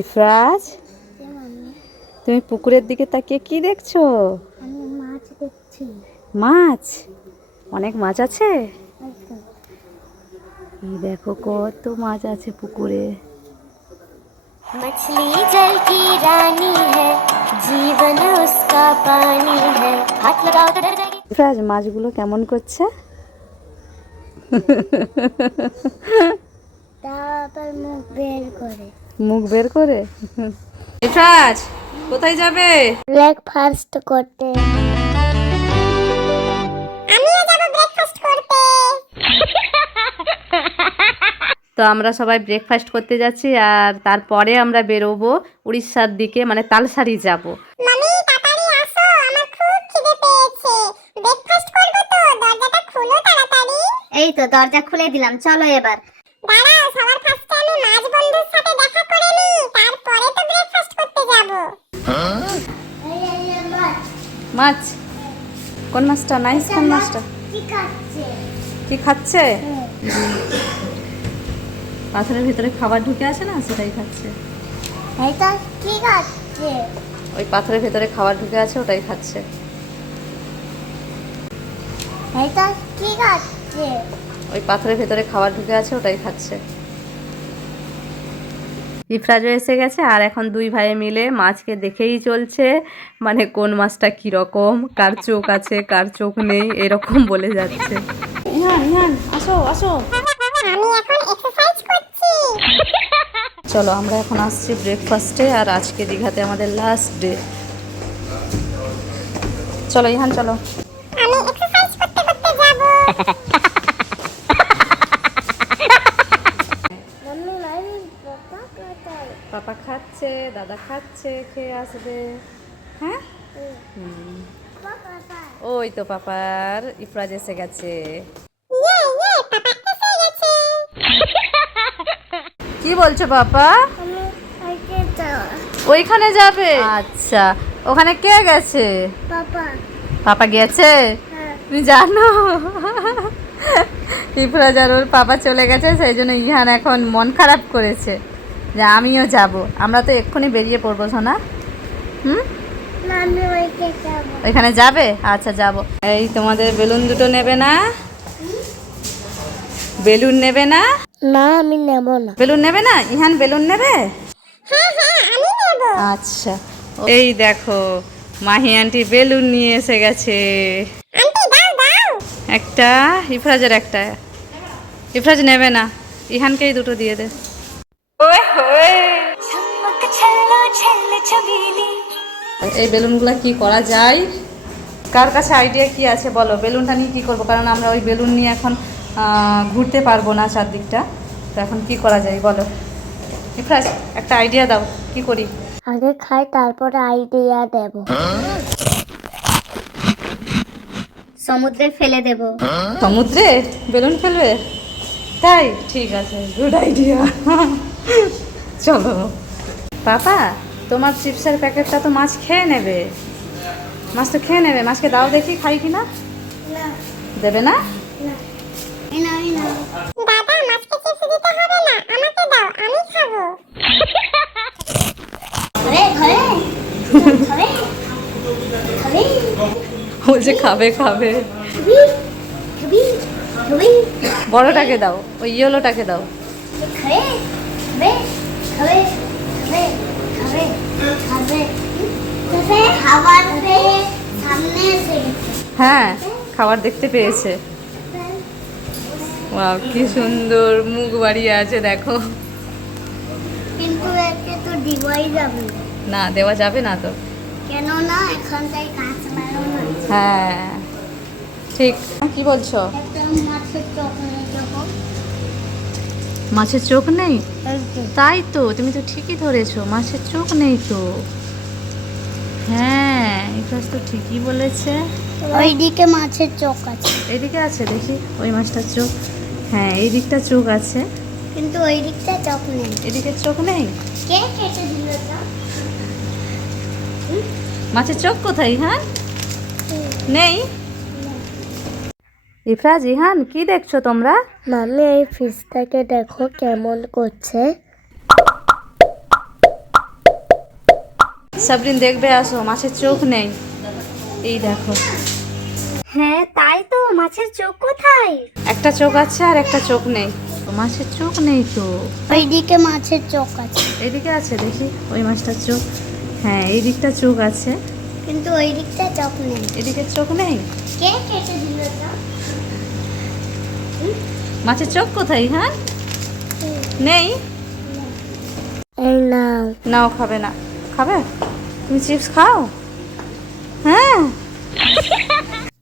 ইফরাজ, তুমি পুকুরের দিকে তাকিয়ে কি দেখছো? আমি মাছ দেখছি। মাছ? অনেক মাছ আছে? এই দেখো কত মাছ আছে পুকুরে। मछली जल की रानी है, जीवन उसका पानी है, हाथ लगाओ तो डर जाएगी। ইফরাজ, মাছগুলো কেমন করছে? তারপর মুখ বের করে। মুখ বের করে? ইফরাজ, কোথায় যাবে? ব্রেকফাস্ট করতে। আমিও যাব ব্রেকফাস্ট করতে। তো আমরা সবাই ব্রেকফাস্ট করতে যাচ্ছি, আর তারপরে আমরা বেরোবো উড়িষ্যার দিকে, মানে তালসারি যাব। মামি তাড়াতাড়ি আসো, আমার খুব খিদে পেয়েছে। ব্রেকফাস্ট করব তো, দরজাটা খোলো তাড়াতাড়ি। এই তো দরজা খুলে দিলাম, চলো এবার। দাঁড়াও, সবার ফার্স্টে আমি মাছ বন্ধুর সাথে দেখা করে নিই, তারপরে তো ব্রেকফাস্ট করতে যাব। মাছ? কোন মাছটা? নাইস। কোন মাছটা? কি খাচ্ছে? কি খাচ্ছে? পাথরের ভিতরে খাবার ঢুকে আছে না, সেটাই খাচ্ছে। এটা কি খাচ্ছে? ওই পাথরের ভিতরে খাবার ঢুকে আছে, ওটাই খাচ্ছে। এটা কি খাচ্ছে? ওই পাথরের ভিতরে খাবার ঢুকে আছে, ওটাই খাচ্ছে। ইফরাজও এসে গেছে, আর এখন দুই ভাই মিলে মাছকে দেখেই চলছে, মানে কোন মাছটা কিরকম, কার চোখ আছে কার চোখ নেই, এরকম বলে যাচ্ছে। ইহান, ইহান, আসো আসো। আমি এখন এক্সারসাইজ করছি। চলো, আমরা এখন আসছি ব্রেকফাস্টে, আর আজকে দীঘাতে আমাদের লাস্ট ডে। চলো ইহান, চলো। আমি এক্সারসাইজ করতে করতে যাব। মাম্মি মারি পাপা কোথায়? পাপা খাচ্ছে, দাদা খাচ্ছে, খেয়ে আসবে। হ্যাঁ, পাপা কোথায়? ওই তো পাপার ইফরাজ এসে গেছে। পাপা এসে গেছে। কি বলছো পাপা? আমি আইতে যাও। ওইখানে যাবে? আচ্ছা, ওখানে কে গেছে? পাপা। পাপা গেছে? হ্যাঁ। তুমি জানো ইফরাজ আর ওর পাপা চলে গেছে, সেই জন্য ইহান এখন মন খারাপ করেছে যে আমিও যাব। আমরা তো এক্ষুনি বেরিয়ে পড়বো সোনা। না, আমি ওইকে যাব। ওইখানে যাবে? আচ্ছা যাব। এই তোমাদের বেলুন দুটো নেবে না? বেলুন নেবে না? না, আমি নেব না। বেলুন নেবে না? ইহান বেলুন নেবে? হ্যাঁ হ্যাঁ, আমি নেব। আচ্ছা, এই দেখো মাহি আন্টি বেলুন নিয়ে এসে গেছে। আন্টি দাও দাও। একটা ইফরাজের, একটা ইফরাজ নেবে না, ইহানকেই দুটো দিয়ে দে। এই বেলুনগুলো কি করা যায়? কার কাছে আইডিয়া কি আছে বলো? বেলুনটা নিয়ে কি করবো? কারণ আমরা ওই বেলুন নিয়ে এখন ঘুরতে পারবো না চারদিকটা, তো এখন কি করা যায় বলো? ইফরাজ, একটা আইডিয়া দাও, কি করি? আগে খাই, তারপরে আইডিয়া দেব। সমুদ্রে ফেলে দেব। সমুদ্রে বেলুন ফেলবে? তাই, ঠিক আছে, গুড আইডিয়া। চলো। পাপা, তোমার চিপসের প্যাকেটটা তো মাছ খেয়ে নেবে। মাছ তো খেয়ে নেবে, মাছকে দাও দেখি খাই কিনা। না দেবে না? না, দাদা মাছকে চিপস দিতে হবে না, আমাকে দাও, আমি খাবো। ঘরে ঘরে ঘরে ঘরে বলছে খাবে খাবে। খাবি খাবি খাবি। বড়টাকে দাও, ওই ইয়েলোটাকে দাও। খাবে খাবে খাবে খাবে খাবে খাবে খাবে। খাবার পেয়ে সামনে এসে গেছে। হ্যাঁ, খাবার দেখতে পেয়েছে। ওয়াও, কি সুন্দর মুখ বাড়িয়ে আছে দেখো। কিন্তু একে তো দিবাই যাবে না। না, দেওয়া যাবে না তো। কেন না, এখান থেকে কাঁচ লাগানো আছে। হ্যাঁ ঠিক। কি বলছো? একটা মাছের চোখ নিয়ে যাবো। মাছের চোখ নেই? তাই তো, তুমি তো ঠিকই ধরেছো, মাছের চোখ নেই তো। হ্যাঁ, ইফরাজ তো ঠিকই বলেছে। ওইদিকে মাছের চোখ আছে। এইদিকে আছে, দেখি ওই মাছটার চোখ। হ্যাঁ, এই দিকটা চোখ আছে, কিন্তু ওই দিকটা চোখ নেই। এদিকে চোখ নেই। কে কেটে দিল চোখ? মাছের চোখ কোথায়? হ্যাঁ, নেই। ইফরাজ, ইহান, কি দেখছো তোমরা? মাম্মি এই ফিশটাকে দেখো কেমন করছে। সাবরিন দেখবে আসো, মাছের চোখ নেই। এই দেখো, হ্যাঁ তাই তো, মাছের চোখ কোথায়? একটা চোখ আছে আর একটা চোখ নেই। মাছের চোখ নেই তো। ওইদিকে মাছের চোখ আছে, এইদিকে আছে, দেখি ওই মাছটার চোখ। হ্যাঁ এই দিকটা চোখ আছে, কিন্তু ওই দিকটা চোখ নেই। এদিকে চোখ নেই। কে কেটে দিল চোখ? মাছের চোখ কোথায়? হ্যাঁ নেই। এই নাও। নাও, খাবে না? খাবে? তুমি চিপস খাও? হ্যাঁ।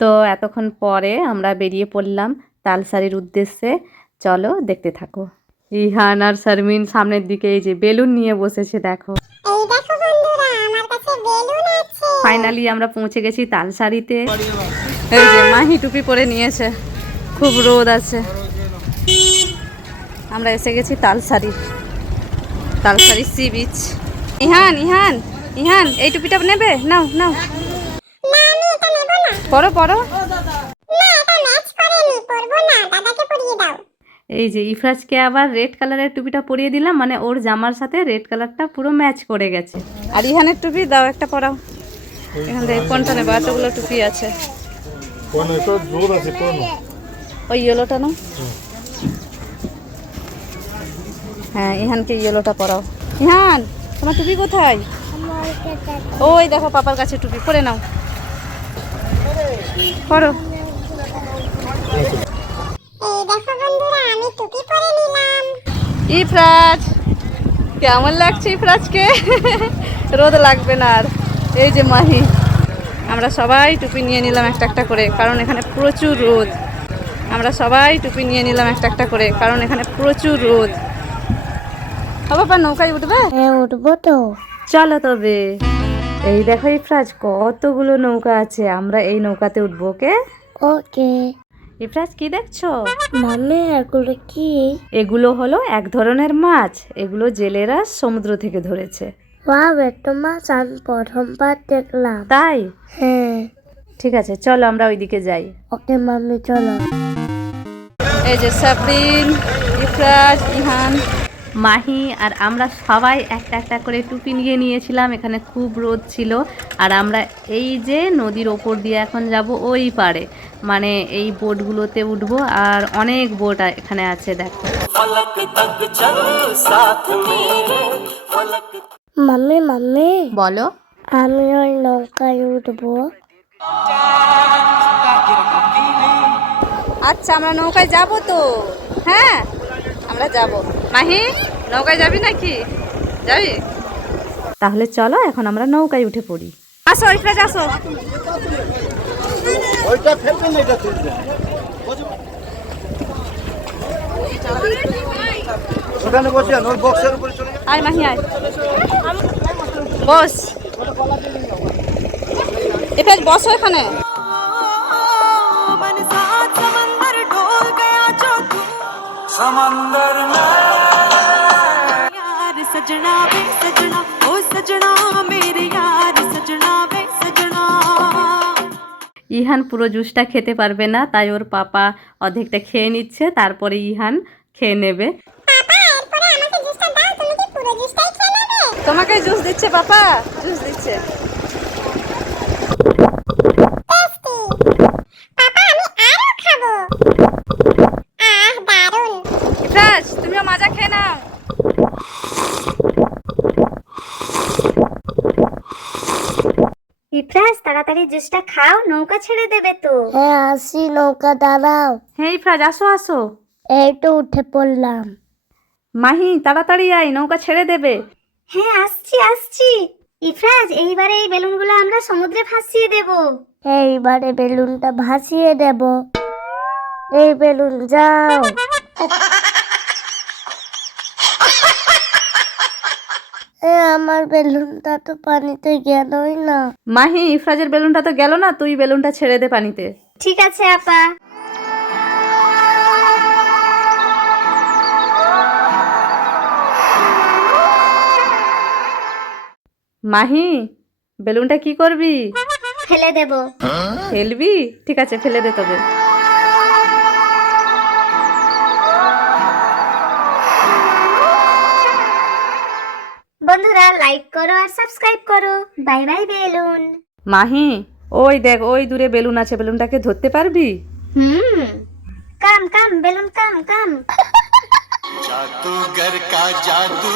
তো এতক্ষণ পরে আমরা বেরিয়ে পড়লাম তালসারির উদ্দেশ্যে। চলো দেখতে থাকো। ইহান আর শারমিন সামনের দিকে এই যে বেলুন নিয়ে বসেছে, দেখো। এই দেখো বন্ধুরা, আমার কাছে বেলুন আছে। ফাইনালি আমরা পৌঁছে গেছি তালসারিতে। এই যে মাহি টুপি পরে নিয়েছে, খুব রোদ আছে। আমরা এসে গেছি তালসারি, তালসারি সি বিচ। ইহান ইহান ইহান, এই টুপিটা নেবে? নাও নাও, না আমি এটা নেব না। পরো পরো। না এটা ম্যাচ করেনি, পরবো না, দাদাকে পরিয়ে দাও। এই যে ইফরাজকে আবার রেড কালারের টুপিটা পরিয়ে দিলাম, মানে ওর জামার সাথে রেড কালারটা পুরো ম্যাচ করে গেছে। আর ইহানের টুপি দাও, একটা পরাও। এখান থেকে কোনটা নেবো? এতগুলো টুপি আছে। ওই ইয়েলোটা নাও। হ্যাঁ ইহানকে ইয়েলোটা পরাও। ইহান তোমার টুপি কোথায়? ওই দেখো পাপার কাছে টুপি, পরে নাও, পরো। এই দেখো বন্ধুরা, আমি টুপি পরে নিলাম। ইফরাজ কেমন লাগছে ইফরাজকে? রোদ লাগবে না আর। এই যে মাহি, আমরা সবাই টুপি নিয়ে নিলাম একটা একটা করে, কারণ এখানে প্রচুর রোদ। আমরা সবাই টুপি নিয়ে নিলাম একটা একটা করে, কারণ এখানে প্রচুর রোদ। বাবা নৌকায় উঠবে? হ্যাঁ উঠবো তো। চলো তবে। এই দেখো ইফরাজ, কতগুলো নৌকা আছে, আমরা এই নৌকাতে উঠবো। ওকে ওকে। ইফরাজ কি দেখছো? মাম্মি এগুলো কি? এগুলো হলো এক ধরনের মাছ, এগুলো জেলেরা সমুদ্র থেকে ধরেছে। ওয়াও, একটা মাছ আমি প্রথমবার দেখলাম। তাই? হ্যাঁ। ঠিক আছে চলো আমরা ওইদিকে যাই। ওকে মাম্মি চলো। এই যে সাবরিন, ইফরাজ, ইহান, মাহি আর আমরা সবাই একটা একটা করে টুপি নিয়ে নিয়েছিলাম। এখানে খুব রোদ ছিল। আর আমরা এই যে নদীর ওপর দিয়ে এখন যাব ওই পারে, মানে এই বোটগুলোতে উঠবো। আর অনেক বোট এখানে আছে, দেখো। মাম্মি মাম্মি, বলো। আমি ওই নৌকায় উঠবো। আচ্ছা আমরা নৌকায় যাব তো। হ্যাঁ আমরা যাব। মাহি নৌকায় যাবি নাকি? যাবি? তাহলে চলো এখন আমরা নৌকায় উঠে পড়ি। আসো ইফরাজ আসো। ওইটা ফেলবেন না, এটা তুলবেন। ওখানে বসে ওর বক্সের উপরে চলে যান। আয় মাহি আয়, বস। ইফরাজ বসো এখানে। समंदर में यार सजना वे सजना, ओ सजना मेरे यार सजना वे सजना। ইহান পুরো জুসটা খেতে পারবে না, তাই ওর পাপা অর্ধেকটা খেয়ে নিচ্ছে, তারপরে ইহান খেয়ে নেবে। পাপা এরপরে আমাকে জুসটা দাও, তুমি কি পুরো জুসটাই খেয়ে নেবে? তোমাকে জুস দিচ্ছে পাপা, জুস দিচ্ছে। টেস্টি। পাপা আমি আরো খাবো। দারুন। ইফরাজ তুমিও মাজা খেয়ে নাও। ইফরাজ তাড়াতাড়ি জুসটা খাও, নৌকা ছেড়ে দেবে তো। হ্যাঁ আসি, নৌকা দাঁড়াও। হ্যাঁ ইফরাজ আসো আসো। এই তো উঠে পড়লাম। মাহি তাড়াতাড়ি আয়, নৌকা ছেড়ে দেবে। হ্যাঁ আসছি আসছি। ইফরাজ এইবারে এই বেলুনগুলো আমরা সমুদ্রে ভাসিয়ে দেব। এইবারে বেলুনটা ভাসিয়ে দেব। এই বেলুন যাও। আমার বেলুনটা তো পানিতে গেলই না। মাহি ইফরাজের বেলুনটা তো গেল না, তুই বেলুনটা ছেড়ে দে পানিতে। ঠিক আছে আপা। মাহি বেলুনটা কি করবি? ফেলে দেব। ফেলবি? ঠিক আছে ফেলে দে তবে। বন্ধুরা লাইক করো আর সাবস্ক্রাইব করো। Bye bye balloon. মাহি, ওই দেখ ওই দূরে বেলুন আছে, বেলুনটাকে ধরতে পারবি? Come come balloon come come. जादूगर का जादू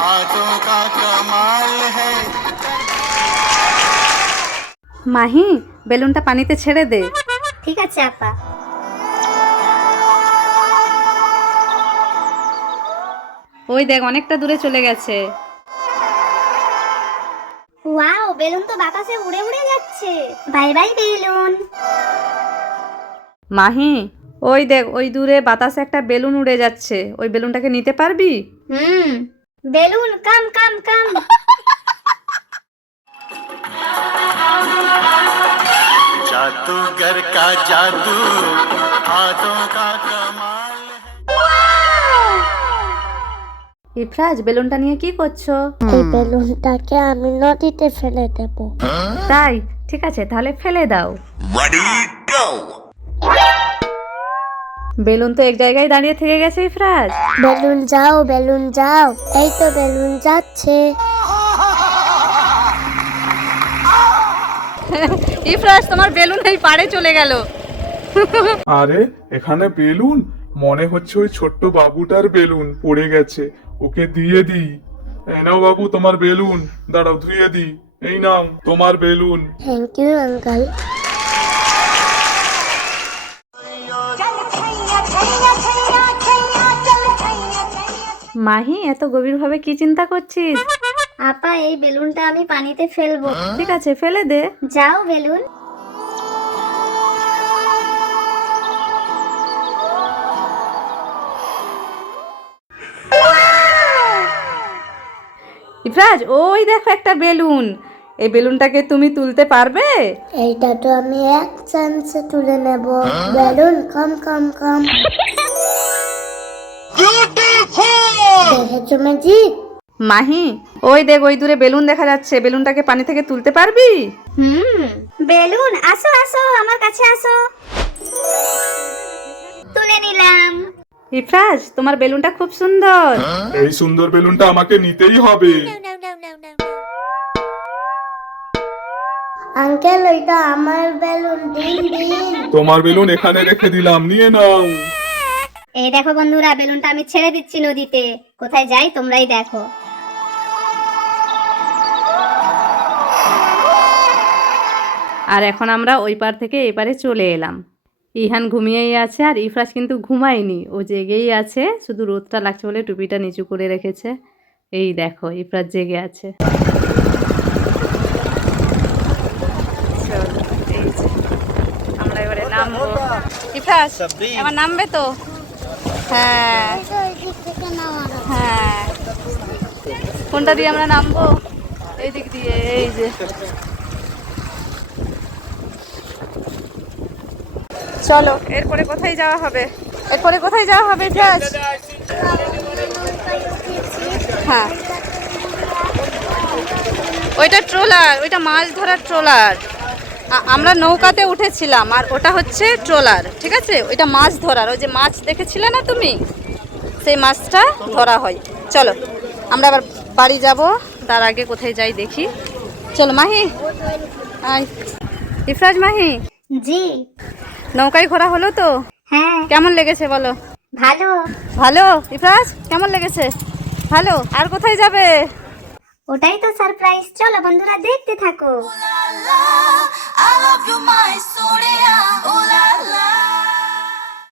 हाथों का कमाल है। মাহি, বেলুনটা পানিতে ছেড়ে দে। ঠিক আছে আপা। ওই দেখ অনেকটা দূরে চলে গেছে। ওয়াও, বেলুন তো বাতাসে উড়ে উড়ে যাচ্ছে। By bye balloon. মাহি, ওই দেখ ওই দূরে বাতাসে একটা বেলুন উড়ে যাচ্ছে, ওই বেলুনটাকে নিতে পারবি? বেলুন কাম কাম কাম। जादूगर का जादू हाथों का कमाल है। ইফরাজ, বেলুনটা নিয়ে কি করছো? এই বেলুনটাকে আমি নদীতে ফেলে দেব। তাই, ঠিক আছে তাহলে ফেলে দাও। বেলুন তো এক জায়গায় দাঁড়িয়ে থেকে গেছে ইফরাজ। বেলুন যাও বেলুন যাও। এই তো বেলুন যাচ্ছে। ইফরাজ, তোমার বেলুন এই পাড়ে চলে গেল। আরে এখানে বেলুন, মনে হচ্ছে ওই ছোট্ট বাবুটার বেলুন পড়ে গেছে, ওকে দিয়ে দিই। এই নাও বাবু তোমার বেলুন, দাঁড়াও ধুয়ে দিই। এই নাও তোমার balloon. Thank you uncle. Mahi, এত গভীরভাবে কি চিন্তা করছিস? আপা, এই বেলুনটা আমি পানিতে ফেলবো। ঠিক আছে ফেলে দে। যাও বেলুন। ইফরাজ, ওই দেখো একটা বেলুন, এই বেলুনটাকে তুমি তুলতে পারবে? এইটা তো আমি এক চান্সে তুলে নেব। বেলুন কম কম কম। দেখেছো ম্যাজিক? মাহি, ওই দেখ ওই দূরে বেলুন দেখা যাচ্ছে, বেলুনটাকে পানি থেকে তুলতে পারবি? বেলুন আসো আসো আমার কাছে আসো। তুলে নিলাম। ইফরাজ, তোমার বেলুনটা খুব সুন্দর। এই সুন্দর বেলুনটা আমাকে নিতেই হবে। আঙ্কেল, ওইটা আমার বেলুন। দিন দিন। তোমার বেলুন এখানে রেখে দিলাম, নিয়ে নাও। এই দেখো বন্ধুরা, বেলুনটা আমি ছেড়ে দিচ্ছি নদীতে। কোথায় যাই তোমরাই দেখো। আর এখন আমরা ওই পার থেকে এই পারে চলে এলাম। ইহান ঘুমিয়েই আছে আর ইফরাজ কিন্তু ঘুমায়নি, ও জেগেই আছে, শুধু রোদটা লাগছে বলে টুপিটা নিচু করে রেখেছে। এই দেখো ইফরাজ জেগে আছে। চলো, এই যে আমরা এবারে নামবো। ইফরাজ, এবার নামবে তো? হ্যাঁ হ্যাঁ। কোনটা দিয়ে আমরা নামবো? এই দিক দিয়ে, এই যে। চলো, এরপরে কোথায় যাওয়া হবে? এরপরে কোথায় যাওয়া হবে ইফরাজ? হ্যাঁ, ওইটা ট্রলার, ওইটা মাছ ধরার ট্রলার। আমরা নৌকাতে উঠেছিলাম আর ওটা হচ্ছে ট্রলার, ঠিক আছে? ওইটা মাছ ধরার, ওই যে মাছ দেখেছিলে না তুমি, সেই মাছটা ধরা হয়। চলো আমরা আবার বাড়ি যাব, তার আগে কোথায় যাই দেখি। চলো মাহি, আয়। ইফরাজ, মাহি, জি। নৌকায় ঘোরা হলো তো? হ্যাঁ। কেমন লেগেছে বলো? ভালো। ভালো। ইফরাজ, কেমন লেগেছে? ভালো। আর কোথায় যাবে? ওটাই তো সারপ্রাইজ। চলো বন্ধুরা, দেখতে থাকো। I love you, my